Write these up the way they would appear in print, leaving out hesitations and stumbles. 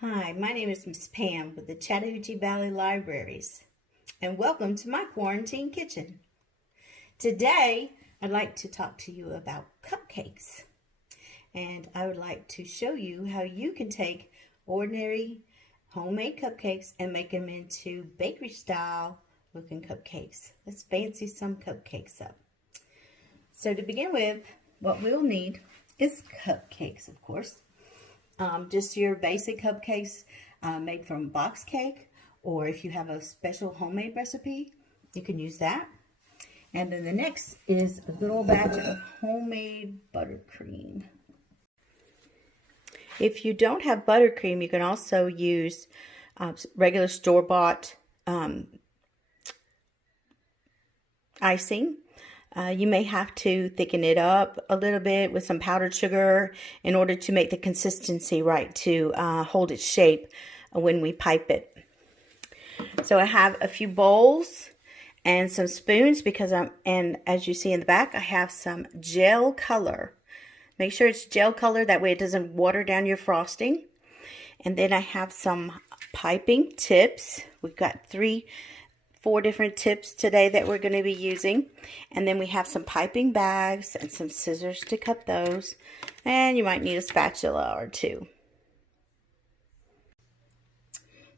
Hi, my name is Miss Pam with the Chattahoochee Valley Libraries, and welcome to my quarantine kitchen. Today, I'd like to talk to you about cupcakes, and I would like to show you how you can take ordinary homemade cupcakes and make them into bakery style looking cupcakes. Let's fancy some cupcakes up. So to begin with, what we'll need is cupcakes, of course. Just your basic cupcakes made from box cake, or if you have a special homemade recipe, you can use that. And then the next is a little batch of homemade buttercream. If you don't have buttercream, you can also use regular store-bought icing. You may have to thicken it up a little bit with some powdered sugar in order to make the consistency right to hold its shape when we pipe it. So I have a few bowls and some spoons and as you see in the back, I have some gel color. Make sure it's gel color, that way it doesn't water down your frosting. And then I have some piping tips. We've got 4 different tips today that we're going to be using. And then we have some piping bags and some scissors to cut those. And you might need a spatula or 2.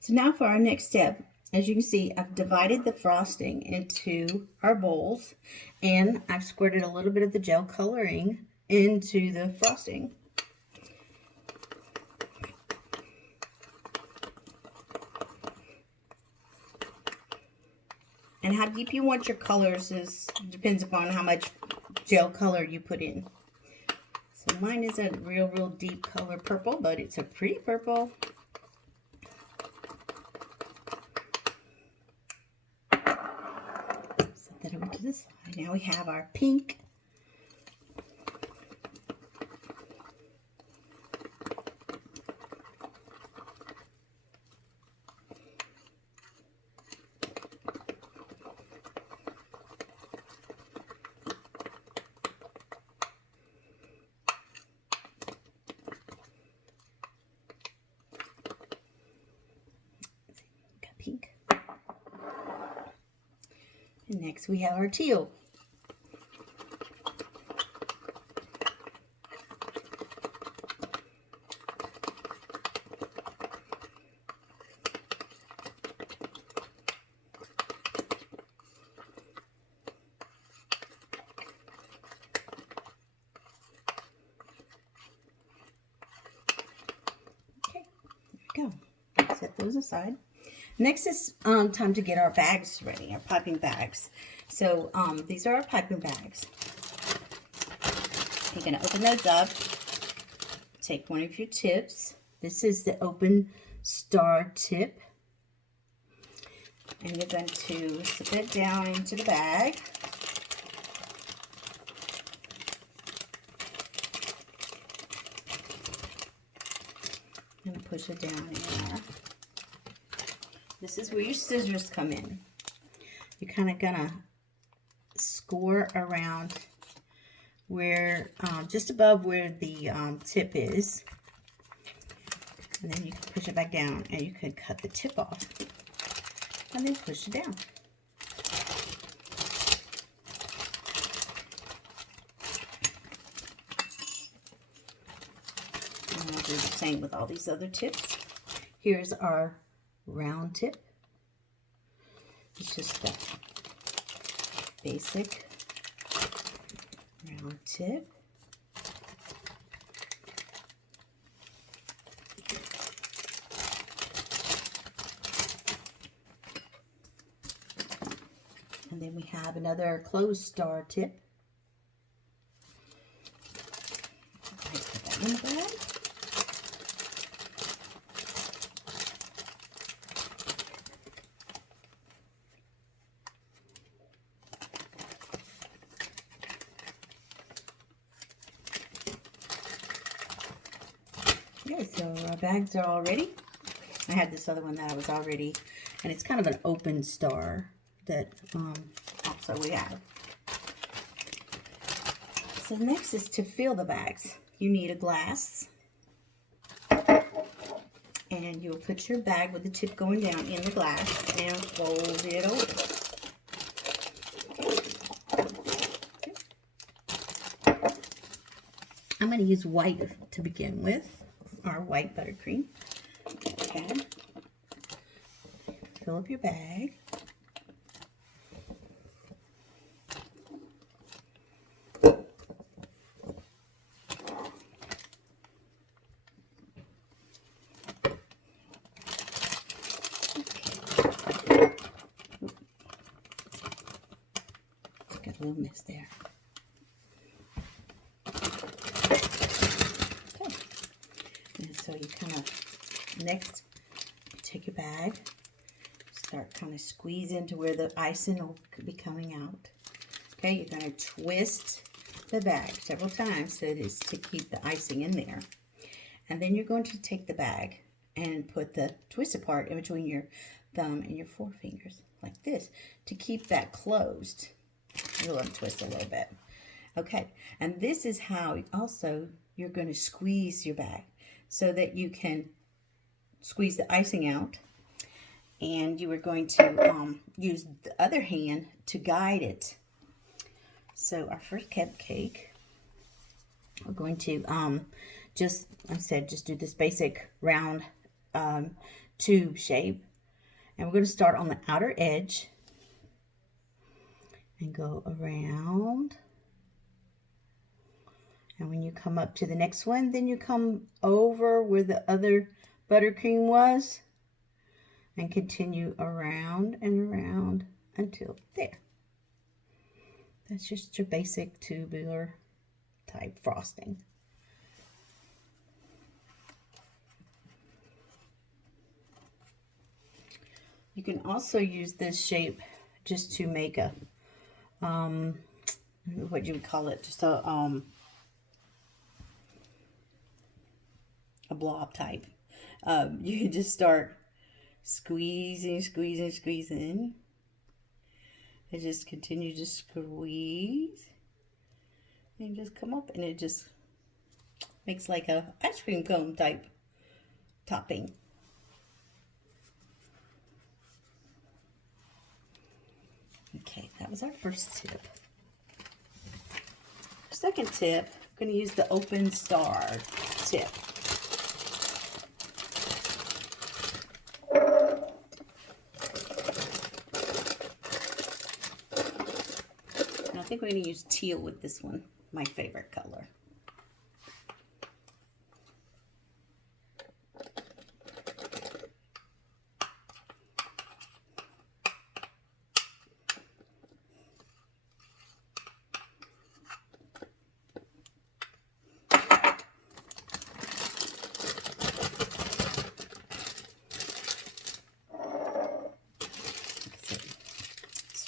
So now for our next step. As you can see, I've divided the frosting into our bowls. And I've squirted a little bit of the gel coloring into the frosting. And how deep you want your colors depends upon how much gel color you put in. So mine isn't real deep color purple, but it's a pretty purple. Set that over to the side. Now we have our pink. Pink. And next we have our teal. Okay, there we go. Set those aside. Next is time to get our bags ready, our piping bags. So these are our piping bags. You're going to open those up. Take one of your tips. This is the open star tip. And you're going to slip it down into the bag. And push it down in there. This is where your scissors come in. You're kind of gonna score around where, just above where the tip is. And then you can push it back down and you can cut the tip off. And then push it down. And I'll do the same with all these other tips. Here's our round tip. It's just the basic round tip. And then we have another closed star tip. Put that in the bag. Okay, so our bags are all ready. I had this other one that I was already, and it's kind of an open star that also we have. So next is to fill the bags. You need a glass, And you'll put your bag with the tip going down in the glass and fold it over. I'm going to use white to begin with, our white buttercream. Okay. Fill up your bag. Got a little mess there. Okay. And so you kind of, next, take your bag, start kind of squeeze into where the icing will be coming out. Okay, you're going to twist the bag several times so it is to keep the icing in there. And then you're going to take the bag and put the twisted part in between your thumb and your forefingers, like this, to keep that closed. You'll untwist a little bit. Okay, and this is how also you're going to squeeze your bag so that you can squeeze the icing out. And you are going to use the other hand to guide it. So our first cupcake, we're going to just, like I said, just do this basic round tube shape. And we're going to start on the outer edge and go around. And when you come up to the next one, then you come over where the other buttercream was and continue around and around until there. That's just your basic tubular type frosting. You can also use this shape just to make a what you would call it, just a blob type. You can just start squeezing, squeezing, squeezing, and just continue to squeeze, and just come up, and it just makes like a ice cream cone type topping. Okay, that was our first tip. Second tip, I'm going to use the open star tip. And I think we're going to use teal with this one, my favorite color.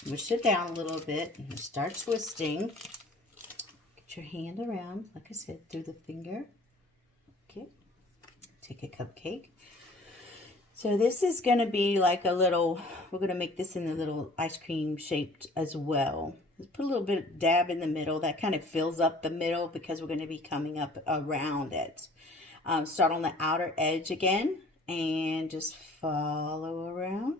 Smush it down a little bit and start twisting. Get your hand around, like I said, through the finger. Okay, take a cupcake. So this is going to be like a little, we're going to make this in a little ice cream shaped as well. Put a little bit of dab in the middle. That kind of fills up the middle because we're going to be coming up around it. Start on the outer edge again and just follow around.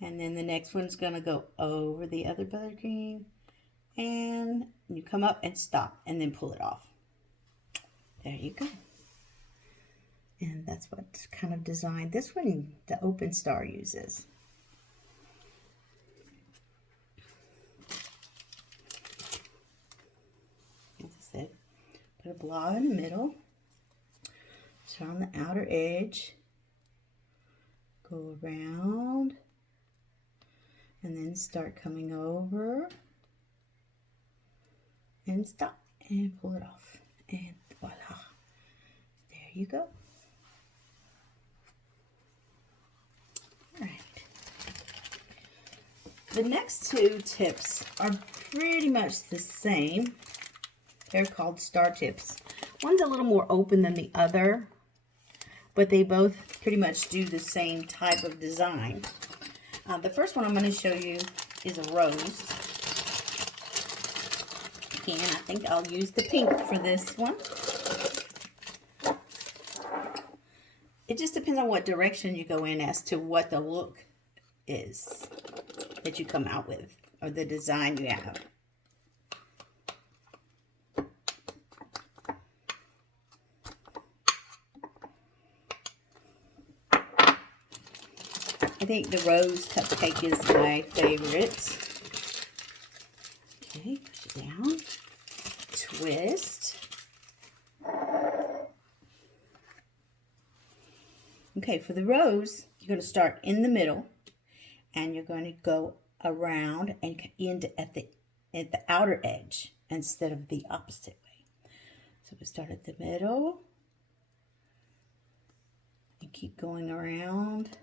And then the next one's going to go over the other buttercream. And you come up and stop and then pull it off. There you go. And that's what kind of design this one, the open star, uses. As I said, put a blob in the middle. Start on the outer edge. Go around. And then start coming over and stop and pull it off. And voila. There you go. All right. The next two tips are pretty much the same. They're called star tips. One's a little more open than the other, but they both pretty much do the same type of design. The first one I'm going to show you is a rose. And I think I'll use the pink for this one. It just depends on what direction you go in as to what the look is that you come out with, or the design you have. I think the rose cupcake is my favorite. Okay, push it down. Twist. Okay, for the rose, you're going to start in the middle, and you're going to go around and end at the outer edge instead of the opposite way. So we start at the middle and keep going around.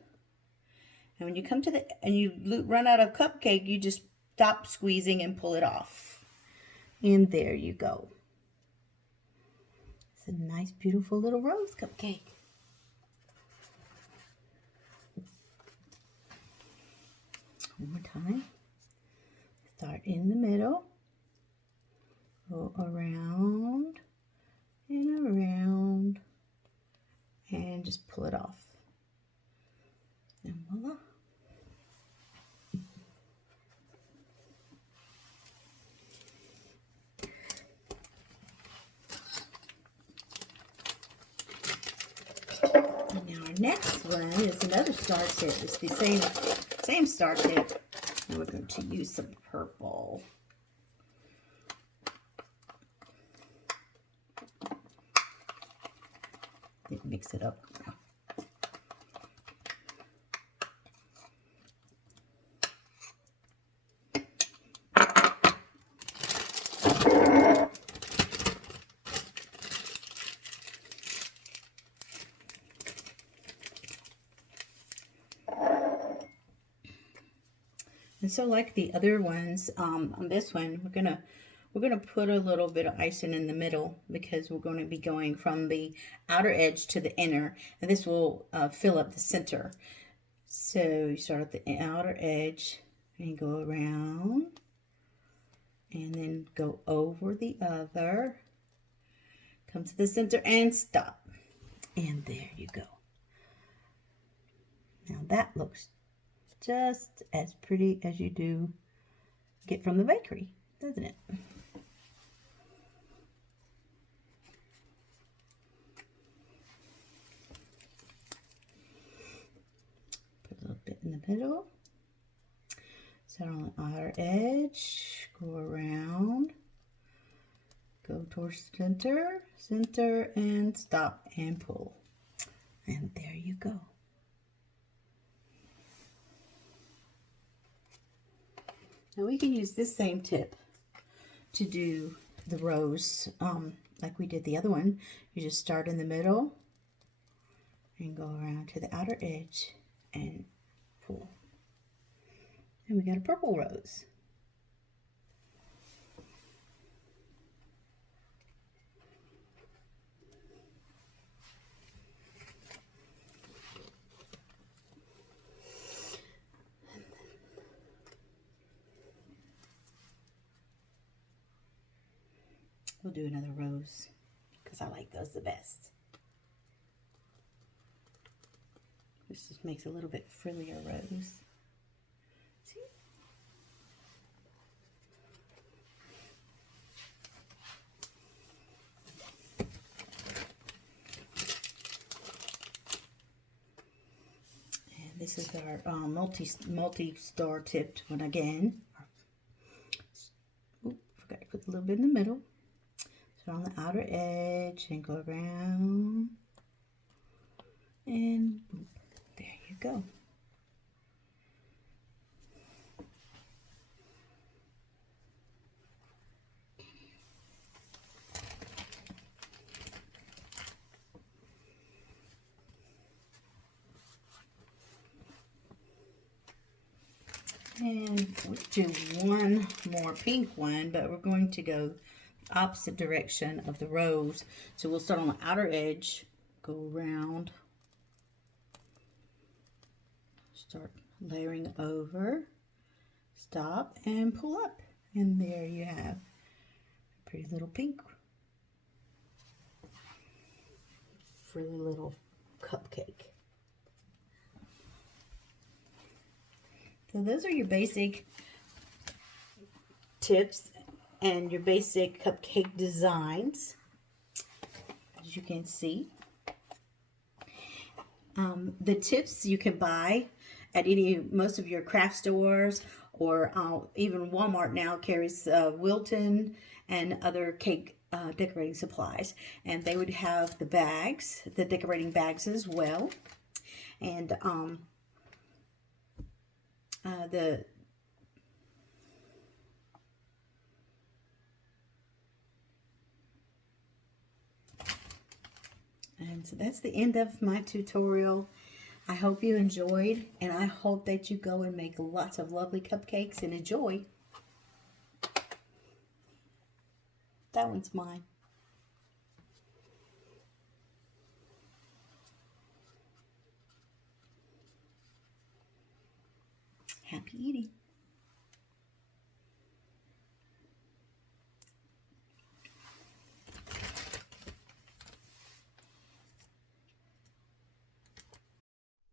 And when you come to you run out of cupcake, you just stop squeezing and pull it off. And there you go. It's a nice, beautiful little rose cupcake. One more time. Start in the middle. Go around and around. And just pull it off. And voila. And now our next one is another star tip. It's the same star tip. And we're going to use some purple. Mix it up. And so, like the other ones, on this one, we're gonna put a little bit of icing in the middle because we're going to be going from the outer edge to the inner, and this will fill up the center. So you start at the outer edge and go around, and then go over the other, come to the center and stop, and there you go. Now that looks just as pretty as you do get from the bakery, doesn't it? Put a little bit in the middle. Start on the outer edge, go around, go towards the center, and stop and pull. And there you go. Now we can use this same tip to do the rose like we did the other one. You just start in the middle and go around to the outer edge and pull. And we got a purple rose. We'll do another rose because I like those the best. This just makes a little bit frillier rose. See? And this is our multi-star tipped one again. Oop, forgot to put a little bit in the middle. So on the outer edge and go around, and boop, there you go. And we'll do one more pink one, but we're going to go opposite direction of the rose. So we'll start on the outer edge, go around, start layering over, stop and pull up, and there you have a pretty little pink, frilly little cupcake. So those are your basic tips and your basic cupcake designs, as you can see. The tips you can buy at most of your craft stores, or even Walmart now carries Wilton and other cake decorating supplies, and they would have the bags, the decorating bags as well, and so that's the end of my tutorial. I hope you enjoyed, and I hope that you go and make lots of lovely cupcakes and enjoy. That one's mine. Happy eating.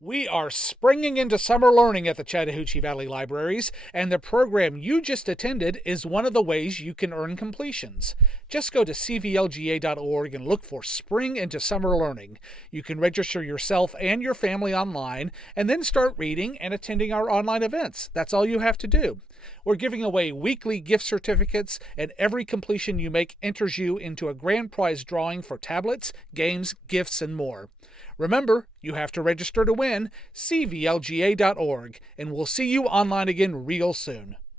We are springing into summer learning at the Chattahoochee Valley Libraries, and the program you just attended is one of the ways you can earn completions. Just go to cvlga.org and look for Spring into Summer Learning. You can register yourself and your family online, and then start reading and attending our online events. That's all you have to do. We're giving away weekly gift certificates, and every completion you make enters you into a grand prize drawing for tablets, games, gifts, and more. Remember, you have to register to win. cvlga.org, and we'll see you online again real soon.